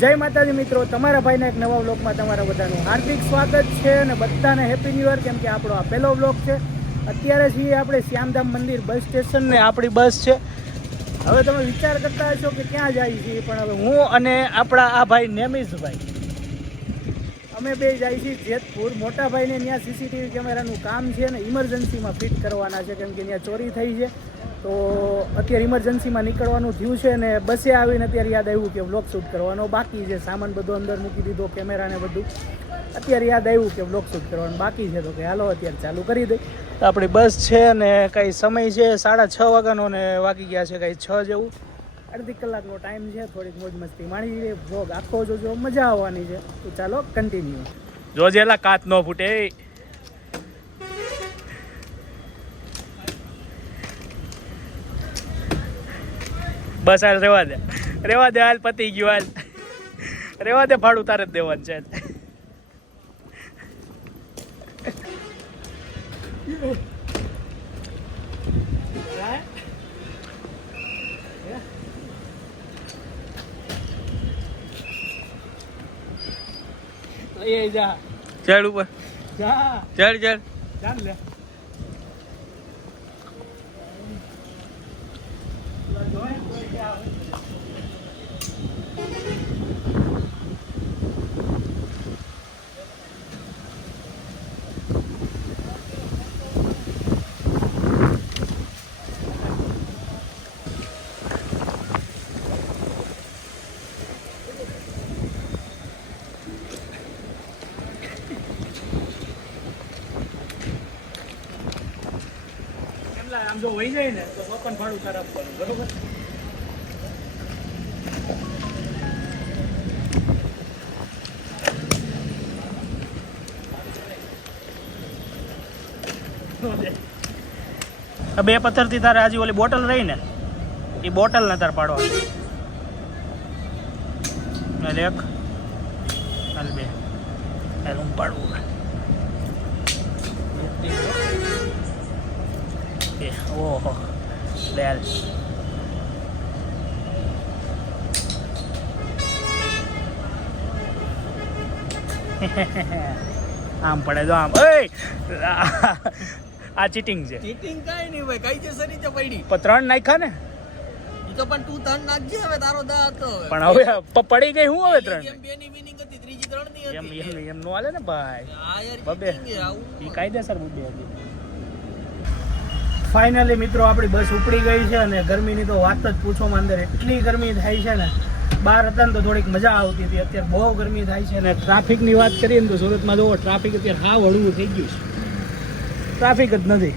જય માતાજી મિત્રો, તમારા ભાઈના એક નવા વ્લોગમાં તમારા બધાનું હાર્દિક સ્વાગત છે અને બધાને હેપી ન્યૂ યર કેમ કે આપણો આ પહેલો વ્લોગ છે. અત્યારે છીએ આપણે શ્યામધામ મંદિર બસ સ્ટેશન ને આપણી બસ છે. હવે તમે વિચાર કરતા હશો કે ક્યાં જાય છીએ, પણ હવે હું અને આપણા આ ભાઈ નેમિશભાઈ અમે બે જાય છીએ જેતપુર. મોટાભાઈને ત્યાં સીસીટીવી કેમેરાનું કામ છે ને ઇમરજન્સીમાં ફિટ કરવાના છે, કેમ કે ત્યાં ચોરી થઈ છે. તો અત્યારે ઇમરજન્સીમાં નીકળવાનું થયું છે ને બસે આવીને અત્યારે યાદ આવ્યું કે વ્લોગ શૂટ કરવાનો. બાકી છે સામાન બધો અંદર મૂકી દીધો કેમેરાને બધું. અત્યારે યાદ આવ્યું કે વ્લોગ શૂટ કરવાનું. બાકી છે તો કે હાલો અત્યારે ચાલુ કરી દઈ આપણી બસ છે ને કંઈ સમય છે, સાડા છ વાગ્યાનો ને વાગી ગયા છે કંઈ છ જેવું. અડધી કલાકનો ટાઈમ છે થોડીક મોજ મસ્તી માણી લઈએ વ્લોગ આખો જોજો મજા આવવાની છે. તો ચાલો કન્ટિન્યુ જોજેલા કાચ ન ફૂટે બસ હાલ રેવા દે. રેવા દે હાલ પતી ગયું હાલ. રેવા દે ભાડું તારે જ દેવાનું છે. લઈ જા. ચડ ઉપર. જા. ચડ ચડ. ચાલ લે. જો વહી જાય ને, તો મકાન ભાડું તારે આપવાનું બરોબર? બે પથ્થરથી તારે આજે ઓલી બોટલ રહી ને, એ બોટલ ને તારે પાડવા એક, હાલ બે, હાલ હું પાડવું એ ઓહો આમ પડે તો આમ. એ આ ચીટિંગ છે. ચીટિંગ કાઈ નહીં ભાઈ કઈ છે સરી રીતે પડી. પણ ત્રણ નાખ્યા ને? તો પણ તું ત્રણ નાખજે હવે તારો દા હતો પણ હવે પડી ગઈ હું હવે ત્રણ? એમ બે ની વિનિંગ હતી ત્રીજી ત્રણની એમ હતી. એમ એમ નો હાલે ને ભાઈ? આ યાર બબે. ઈ કાયદેસર બુદ્ધિ હતી. ફાઇનલી મિત્રો આપણી બસ ઉપડી ગઈ છે અને ગરમીની તો વાત જ પૂછોમાં અંદર એટલી ગરમી થાય છે ને, બહાર હતા ને તો થોડીક મજા આવતી હતી. અત્યારે બહુ ગરમી થાય છે અને ટ્રાફિકની વાત કરીએ ને તો સુરતમાં જુઓ, ટ્રાફિક અત્યારે હાવ હળવું થઈ ગયું છે. ટ્રાફિક જ નથી.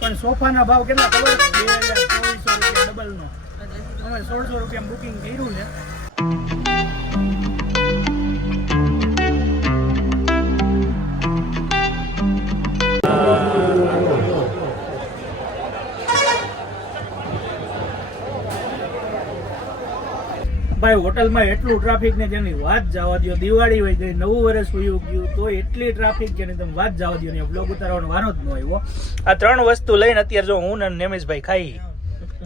પણ સોફાના ભાવ કેટલા ખબર? બે હજાર ચોવીસો રૂપિયા ડબલનો અમે સોળસો રૂપિયા બુકિંગ કર્યું છે. હોટલમાં એટલું ટ્રાફિક ને જેની વાત જવા દો દિવાળી હોય ગઈ નવું વર્ષ ઉયુ ગયું તો એટલી ટ્રાફિક જેની તમે વાત જવા દો ને બ્લોગ ઉતારવાનો વારો જ ન આવ્યો. આ ત્રણ વસ્તુ લઈને અત્યારે જો હું ને નેમેશભાઈ ખાઈ.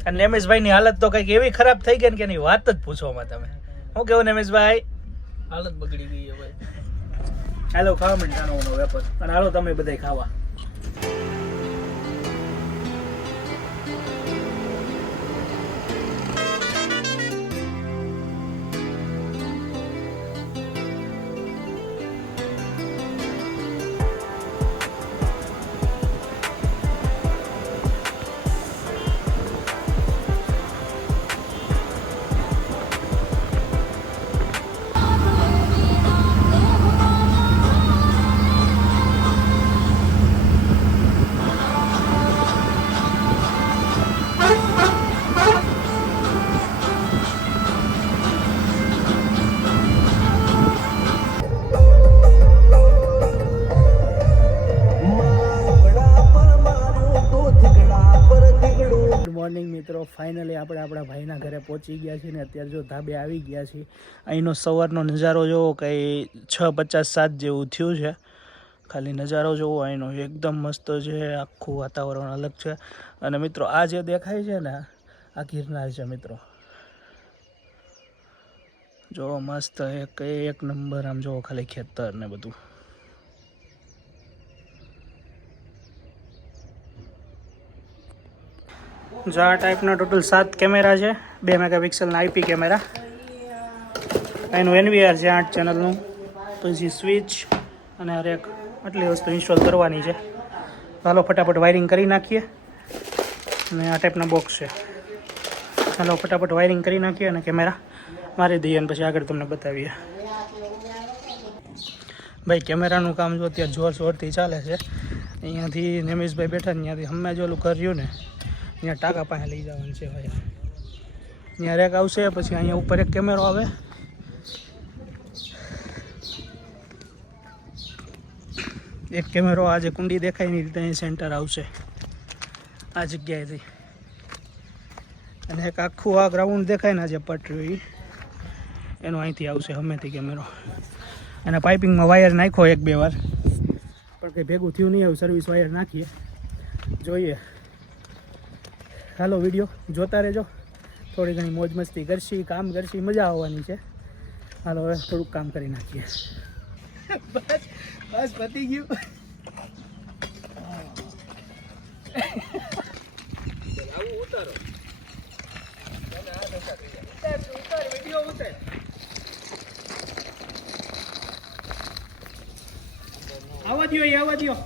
અને નેમેશભાઈ ની હાલત તો કંઈક એવી ખરાબ થઈ ગઈ ને કે એની વાત જ પૂછવામાં તમે. હું કેવું નેમેશભાઈ? હાલત બગડી ગઈ હવે હાલો ખાવા માંડવાનો વેપાર. અને હાલો તમે બધા ખાવા. પહોંચી ગયા છીએ ને અત્યારે જો ધાબે આવી ગયા છીએ અહીંનો સવારનો નજારો જોવો કંઈ છ પચાસ સાત જેવું થયું છે. ખાલી નજારો જોવો, અહીંનો એકદમ મસ્ત છે, આખું વાતાવરણ અલગ છે. અને મિત્રો, આ જે દેખાય છે ને, આ ગિરનાર છે મિત્રો. જો મસ્ત એક એક નંબર આમ જોવો ખાલી ખેતર ને બધું. જો આ ટાઈપના ટોટલ સાત કેમેરા છે, બે મેગાપિક્સલના આઈપી કેમેરા. એનું એનવીઆર છે આઠ ચેનલનું. પછી સ્વિચ અને હરેક આટલી વસ્તુ ઇન્સ્ટોલ કરવાની છે. ચાલો ફટાફટ વાયરિંગ કરી નાખીએ. અને આ ટાઈપના બોક્સ છે. ચાલો ફટાફટ વાયરિંગ કરી નાખીએ અને કેમેરા મારી દઈએ અને પછી આગળ તમને બતાવીએ. ભાઈ, કેમેરાનું કામ જો અત્યારે જોર જોરથી ચાલે છે. અહીંયાથી નેમિશભાઈ બેઠા ને ત્યાંથી હમણાં જ ઓલું કર્યું ને. ત્યાં ટાંકા પાસે લઈ જવાનું છે ભાઈ. ત્યાં રેક આવશે, પછી અહીંયા ઉપર એક કેમેરો આવે. એક કેમેરો આ જે કુંડી દેખાય નહીં રીતે અહીં સેન્ટર આવશે. આ જગ્યાએથી. અને એક આખું આ ગ્રાઉન્ડ દેખાય ને જે પટરી, એનો અહીંથી આવશે હમેથી કેમેરો. અને પાઇપિંગમાં વાયર નાખ્યો એક બે વાર. પણ કંઈ ભેગું થયું નહીં એવું સર્વિસ વાયર નાખીએ. જોઈએ. હાલો વીડિયો જોતા રહેજો. થોડી ઘણી મોજ મસ્તી કરશી, કામ કરશી, મજા આવવાની છે. હાલો હવે થોડુંક કામ કરી નાખીએ. બસ બસ પતી ગયું. આવવા દ્યો અહીં આવા દ્યો.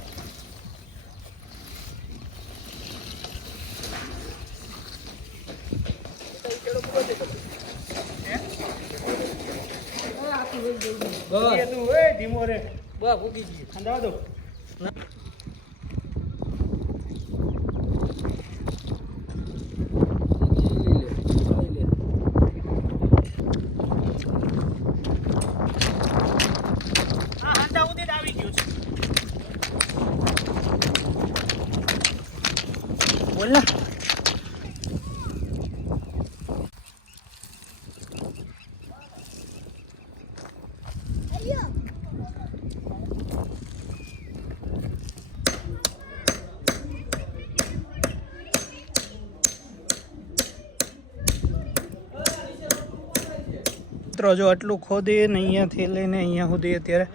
એ તું એ ધીમો રે બસ ઉગી ગઈ અંદાવા દો. મિત્રો જો આટલું ખોદી ને અહીંયાથી લઈને અહીંયા સુધી અત્યારે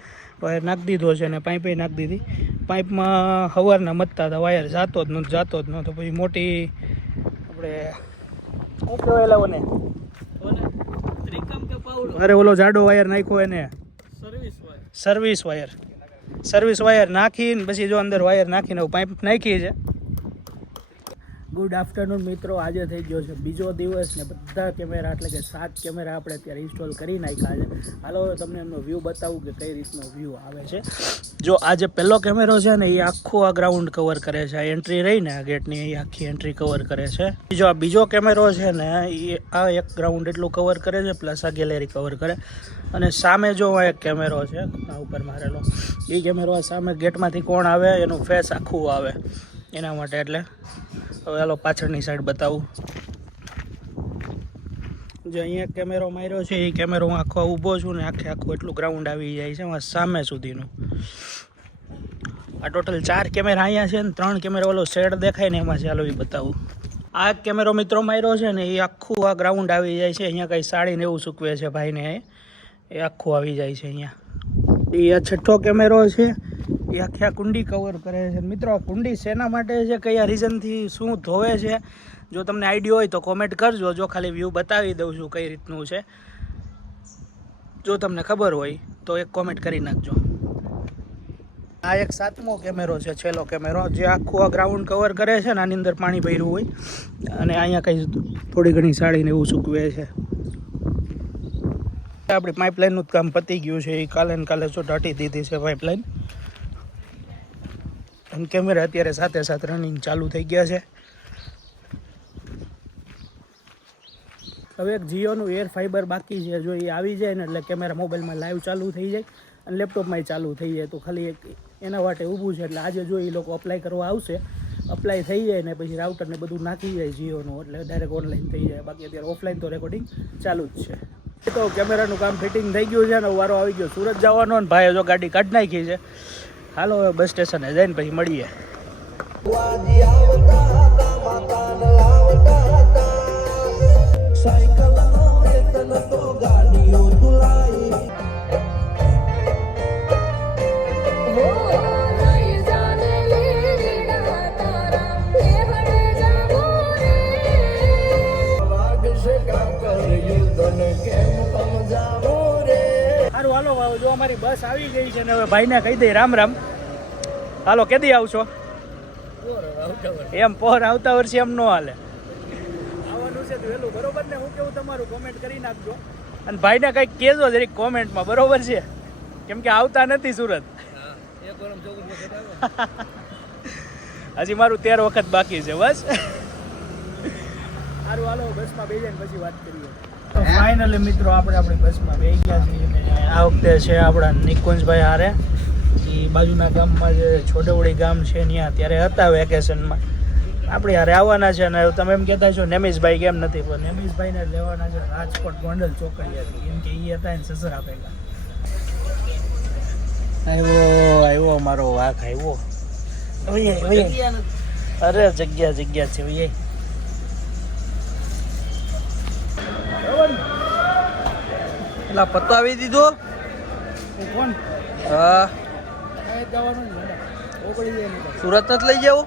વાયર નાખી દીધો છે અને પાઇપે નાખી દીધી. પાઇપમાં હવારના મતતા હતા વાયર જાતો જ નહોતો જાતો જ નહોતો. પછી મોટી આપણે શું કહેવાય ઓને. અરે ઓલો જાડો વાયર નાખ્યો એને. સર્વિસ વાયર સર્વિસ વાયર નાખીને પછી જો અંદર વાયર નાખીને પાઇપ નાખી છે. ગુડ આફ્ટરનૂન મિત્રો, આજે થઈ ગયો છે બીજો દિવસ ને બધા કેમેરા એટલે કે સાત કેમેરા આપણે અત્યારે ઇન્સ્ટોલ કરી નાખ્યા છે. હાલો તમને એમનો વ્યૂ બતાવું કે કઈ રીતનો વ્યૂ આવે છે. જો આ જે પહેલો કેમેરો છે ને, એ આખો આ ગ્રાઉન્ડ કવર કરે છે. આ એન્ટ્રી રહી ને, આ ગેટની એ આખી એન્ટ્રી કવર કરે છે. જો આ બીજો કેમેરો છે ને, એ આ એક ગ્રાઉન્ડ એટલું કવર કરે છે પ્લસ આ ગેલેરી કવર કરે. અને સામે જો આ એક કેમેરો છે, આ ઉપર મારેલો, એ કેમેરો સામે ગેટમાંથી કોણ આવે, એનું ફેસ આખું આવે. એના માટે એટલે હવે હાલો પાછળની સાઈડ બતાવું. જે અહીંયા કેમેરો માર્યો છે, એ કેમેરો હું આખો ઊભો છું ને આખે આખું એટલું ગ્રાઉન્ડ આવી જાય છે સામે સુધીનું. આ ટોટલ ચાર કેમેરા અહીંયા છે ને ત્રણ કેમેરા ઓલો શેડ દેખાય ને એમાં ચાલો એ બતાવું. આ કેમેરો મિત્રો માર્યો છે ને એ આખું આ ગ્રાઉન્ડ આવી જાય છે, અહીંયા કંઈ સાડીને એવું સૂકવે છે ભાઈને, એ આખું આવી જાય છે અહીંયા. એ આ છઠ્ઠો કેમેરો છે એ આખી કુંડી કવર કરે છે. મિત્રો કુંડી શેના માટે છે? કયા રીઝનથી શું ધોવે છે? જો તમને આઈડિયા હોય તો કોમેન્ટ કરજો. જો ખાલી વ્યૂ બતાવી દઉં છું કઈ રીતનું છે. જો તમને ખબર હોય તો એક કોમેન્ટ કરી નાખજો. આ એક સાતમો કેમેરો છે, છેલ્લો કેમેરો જે આખું આ ગ્રાઉન્ડ કવર કરે છે ને, આની અંદર પાણી ભર્યું હોય. અને અહીંયા કંઈ થોડી ઘણી સાડીને એવું સૂકવે છે. આપણી પાઇપલાઇનનું જ કામ પતી ગયું છે. એ કાલે ને કાલે દાટી દીધી છે પાઇપલાઇન અને કેમેરા અત્યારે સાથે સાથે રનિંગ ચાલુ થઈ ગયા છે. હવે એક જીઓનું એર ફાઈબર બાકી છે. જો એ આવી જાય ને એટલે કેમેરા મોબાઈલમાં લાઈવ ચાલુ થઈ જાય અને લેપટોપમાં ચાલુ થઈ જાય. તો ખાલી એક એના માટે ઊભું છે. એટલે આજે જો એ લોકો અપ્લાય કરવા આવશે અપ્લાય થઈ જાય ને પછી રાઉટરને બધું નાખી જાય જીઓનું. એટલે ડાયરેક્ટ ઓનલાઈન થઈ જાય. બાકી અત્યારે ઓફલાઈન તો રેકોર્ડિંગ ચાલુ જ છે. તો કેમેરાનું કામ ફિટિંગ થઈ ગયું છે ને, વારો આવી ગયો. સુરત જવાનો ને ભાઈ જો ગાડી કાઢી નાખી છે. હાલો હવે બસ સ્ટેશને જઈને પછી મળીએ. સાયકલ છે ને હવે ભાઈને કહી દઈ રામ રામ. હાલો કેદી આવશો? એમ પોર આવતા વર્ષે એમ ન હાલે. આવવાનું છે તો વહેલું. બરોબર ને? હું કેવું તમારું? કોમેન્ટ કરી નાખજો. અને ભાઈને કંઈક કહેજો જરીક કોમેન્ટમાં. બરોબર છે? કેમ કે આવતા નથી સુરત. હજી મારું તેર વખત બાકી છે બસ. સારું હાલો બસમાં બેસી પછી વાત કરીએ. ફાઇનલી મિત્રો આપણે આપણી બસમાં બેસી ગયા છીએ અને આ વખતે છે આપણા નિકુંજભાઈ હારે. એ બાજુના ગામમાં જે છોડવડી ગામ છે ત્યાં ત્યારે હતા વેકેશનમાં. આપણે હારે આવવાના છે અને તમે એમ કહેતા છો નેમિશભાઈ કેમ નથી પણ નેમિશભાઈને લેવાના છે રાજકોટ ગોંડલ ચોકડીયાથી કેમ કે એ હતા એને સસરા ભેગા. આવ્યો આવ્યો મારો વાઘ આવ્યો. અરે જગ્યા જગ્યા છે ઓય. પેલા પતાવી દીધો. કોણ? હા. સુરત જ લઈ જાવ.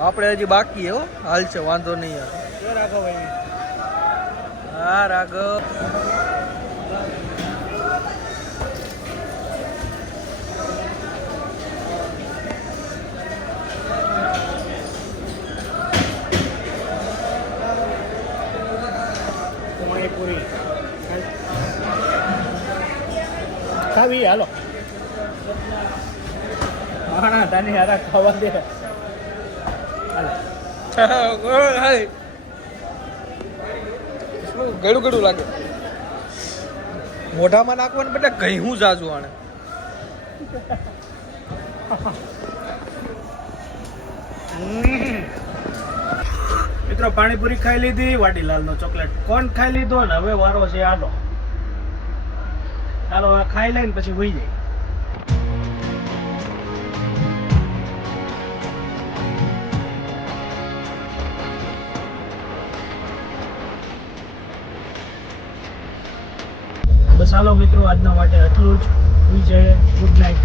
આપણે હજી બાકી હો હાલ છે વાંધો નહીં યાર. રાખો હા રાઘવ પાણીપુરી ખાવી હાલો. માણા તાની હારા ખાવા દે. ગળું ગળું લાગે? મોઢામાં નાખવાનું બધા કઈ હું જાજુ આને મિત્રો પાણીપુરી ખાઈ લીધી વાડીલાલનો ચોકલેટ કોણ ખાઈ લીધો ને હવે વારો છે આનો. ચાલો ખાઈ લઈને પછી હોઈ જાય બસ હાલો મિત્રો, આજના માટે આટલું જ. હોઈ જાય ગુડ નાઇટ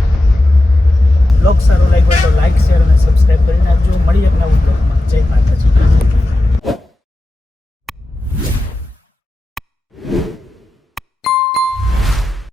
બ્લોગ સારો લાગ્યો તો લાઈક શેર અને સબસ્ક્રાઈબ કરી નાખજો. મળીએ એક નવું બ્લોગમાં જય માતાજી.